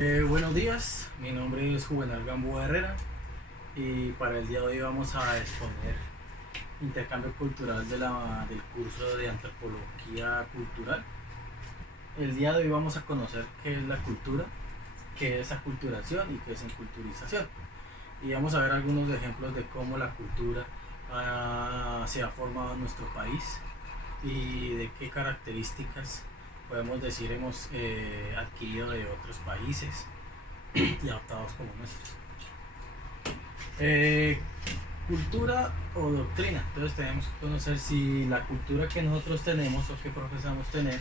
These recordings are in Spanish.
Buenos días, mi nombre es Juvenal Gamboa Herrera y para el día de hoy vamos a exponer intercambio cultural del curso de antropología cultural. El día de hoy vamos a conocer qué es la cultura, qué es aculturación y qué es enculturización. Y vamos a ver algunos ejemplos de cómo la cultura se ha formado en nuestro país y de qué características podemos decir hemos adquirido de otros países y adaptados como nuestros. Cultura o doctrina. Entonces tenemos que conocer si la cultura que nosotros tenemos o que profesamos tener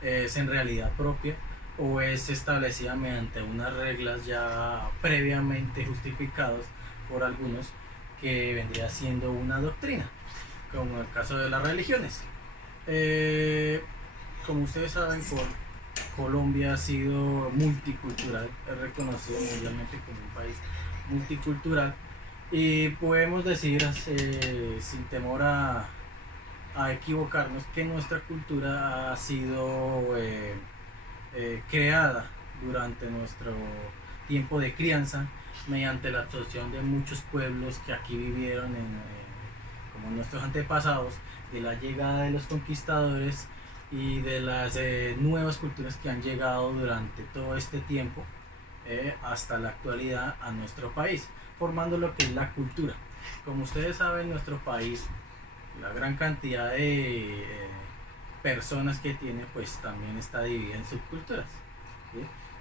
es en realidad propia o es establecida mediante unas reglas ya previamente justificadas por algunos, que vendría siendo una doctrina, como el caso de las religiones. Como ustedes saben, Colombia ha sido multicultural, es reconocido mundialmente como un país multicultural y podemos decir sin temor a equivocarnos que nuestra cultura ha sido creada durante nuestro tiempo de crianza mediante la absorción de muchos pueblos que aquí vivieron como nuestros antepasados, de la llegada de los conquistadores y de las nuevas culturas que han llegado durante todo este tiempo hasta la actualidad a nuestro país, formando lo que es la cultura. Como ustedes saben, nuestro país, la gran cantidad de personas que tiene, pues también está dividida en subculturas, ¿sí?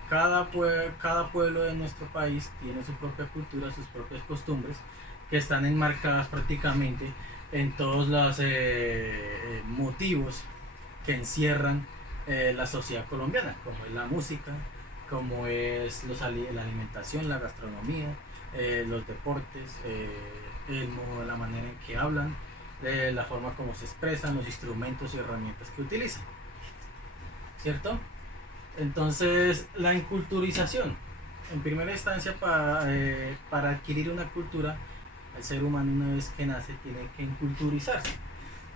Cada pueblo de nuestro país tiene su propia cultura, sus propias costumbres, que están enmarcadas prácticamente en todos los motivos que encierran la sociedad colombiana, como es la música, como es la alimentación, la gastronomía, los deportes, la manera en que hablan, la forma como se expresan, los instrumentos y herramientas que utilizan, ¿cierto? Entonces, la enculturización, en primera instancia, para adquirir una cultura, el ser humano una vez que nace tiene que enculturizarse.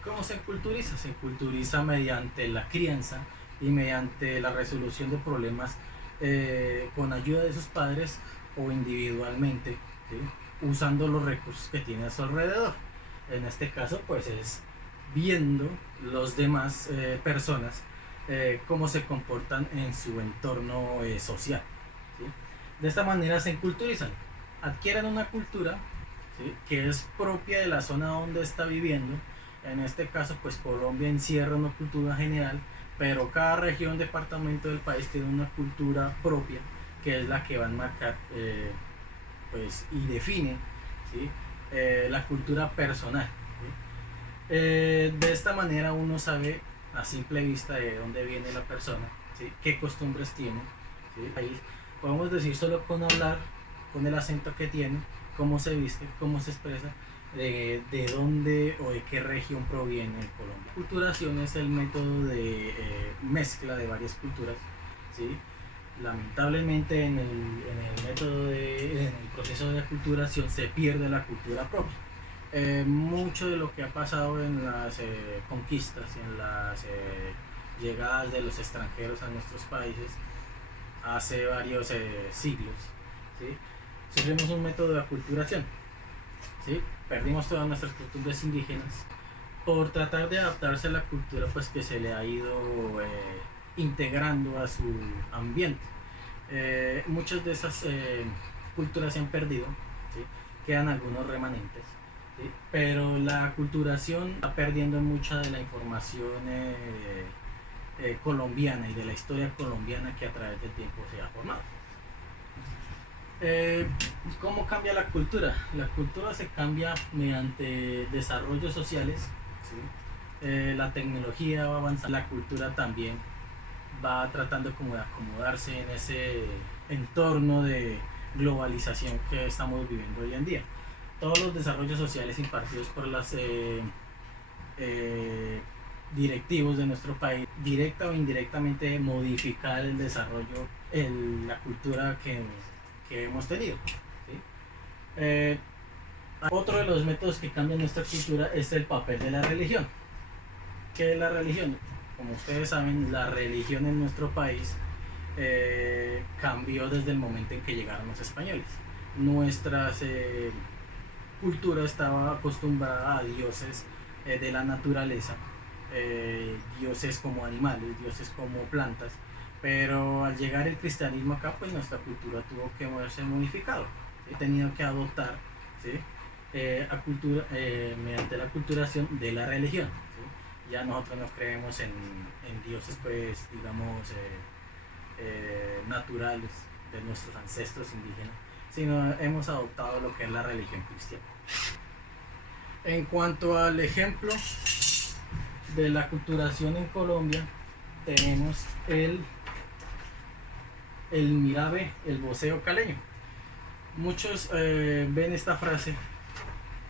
¿Cómo se culturiza? Se culturiza mediante la crianza y mediante la resolución de problemas con ayuda de sus padres o individualmente, ¿sí? Usando los recursos que tiene a su alrededor. En este caso, pues es viendo los demás personas cómo se comportan en su entorno social, ¿sí? De esta manera se enculturizan, adquieren una cultura, ¿sí?, que es propia de la zona donde está viviendo. En este caso, pues Colombia encierra una cultura general, pero cada región, departamento del país tiene una cultura propia, que es la que va a marcar pues, y define, ¿sí?, la cultura personal, ¿sí? De esta manera uno sabe a simple vista de dónde viene la persona, ¿sí?, qué costumbres tiene, ¿sí? Ahí podemos decir solo con hablar, con el acento que tiene, cómo se viste, cómo se expresa, de dónde o de qué región proviene el Colombia. La culturación es el método de mezcla de varias culturas, ¿sí? Lamentablemente en el proceso de aculturación se pierde la cultura propia. Mucho de lo que ha pasado en las conquistas y en las llegadas de los extranjeros a nuestros países hace varios siglos, ¿sí?, sufrimos un método de aculturación, ¿sí? Perdimos todas nuestras costumbres indígenas por tratar de adaptarse a la cultura, pues, que se le ha ido integrando a su ambiente. Muchas de esas culturas se han perdido, ¿sí? Quedan algunos remanentes, ¿sí? Pero la aculturación está perdiendo mucha de la información colombiana y de la historia colombiana que a través del tiempo se ha formado. ¿Cómo cambia la cultura? La cultura se cambia mediante desarrollos sociales, ¿sí? La tecnología va avanzando, la cultura también va tratando como de acomodarse en ese entorno de globalización que estamos viviendo hoy en día. Todos los desarrollos sociales impartidos por los directivos de nuestro país, directa o indirectamente, modificar el desarrollo, la cultura que hemos tenido, ¿sí? Otro de los métodos que cambian nuestra cultura es el papel de la religión. ¿Qué es la religión? Como ustedes saben, la religión en nuestro país cambió desde el momento en que llegaron los españoles. Nuestras cultura estaba acostumbrada a dioses de la naturaleza, dioses como animales, dioses como plantas, pero al llegar el cristianismo acá, pues nuestra cultura tuvo que verse modificado, ¿sí? Tenido que adoptar, ¿sí? Mediante la culturación de la religión, ¿sí? Ya nosotros no creemos en dioses, pues digamos, naturales de nuestros ancestros indígenas, sino hemos adoptado lo que es la religión cristiana. En cuanto al ejemplo de la culturación en Colombia, tenemos el mirabe, el voceo caleño. Muchos ven esta frase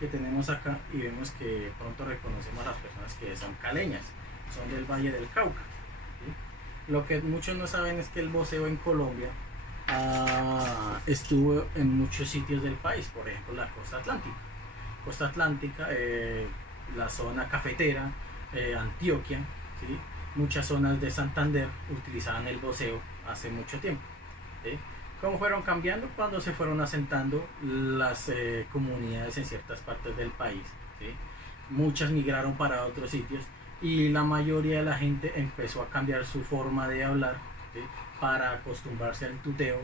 que tenemos acá y vemos que pronto reconocemos a las personas que son caleñas, son del Valle del Cauca, ¿sí? Lo que muchos no saben es que el voceo en Colombia estuvo en muchos sitios del país, por ejemplo la costa atlántica, la zona cafetera, Antioquia, ¿sí? Muchas zonas de Santander utilizaban el voceo hace mucho tiempo, ¿sí? ¿Cómo fueron cambiando? Cuando se fueron asentando las comunidades en ciertas partes del país, ¿sí? Muchas migraron para otros sitios y la mayoría de la gente empezó a cambiar su forma de hablar, ¿sí? Para acostumbrarse al tuteo,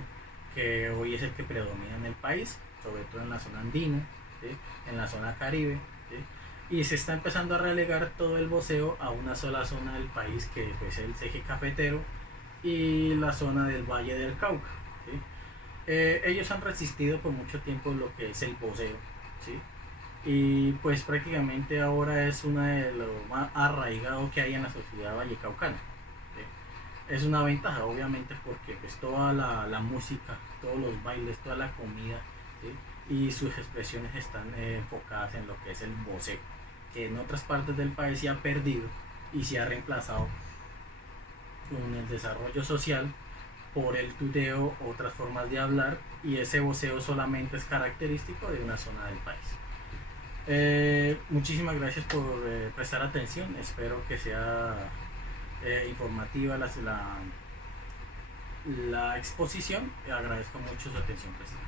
que hoy es el que predomina en el país, sobre todo en la zona andina, ¿sí? En la zona caribe, ¿sí? Y se está empezando a relegar todo el voceo a una sola zona del país, que es el eje cafetero y la zona del Valle del Cauca, ¿sí? Ellos han resistido por mucho tiempo lo que es el voceo, ¿sí? Y pues prácticamente ahora es una de lo más arraigado que hay en la sociedad vallecaucana, ¿sí? Es una ventaja obviamente porque pues toda la música, todos los bailes, toda la comida, ¿sí? Y sus expresiones están enfocadas en lo que es el voceo, que en otras partes del país se ha perdido y se ha reemplazado con el desarrollo social por el tuteo, otras formas de hablar, y ese voceo solamente es característico de una zona del país. Muchísimas gracias por prestar atención, espero que sea informativa la exposición, agradezco mucho su atención prestada.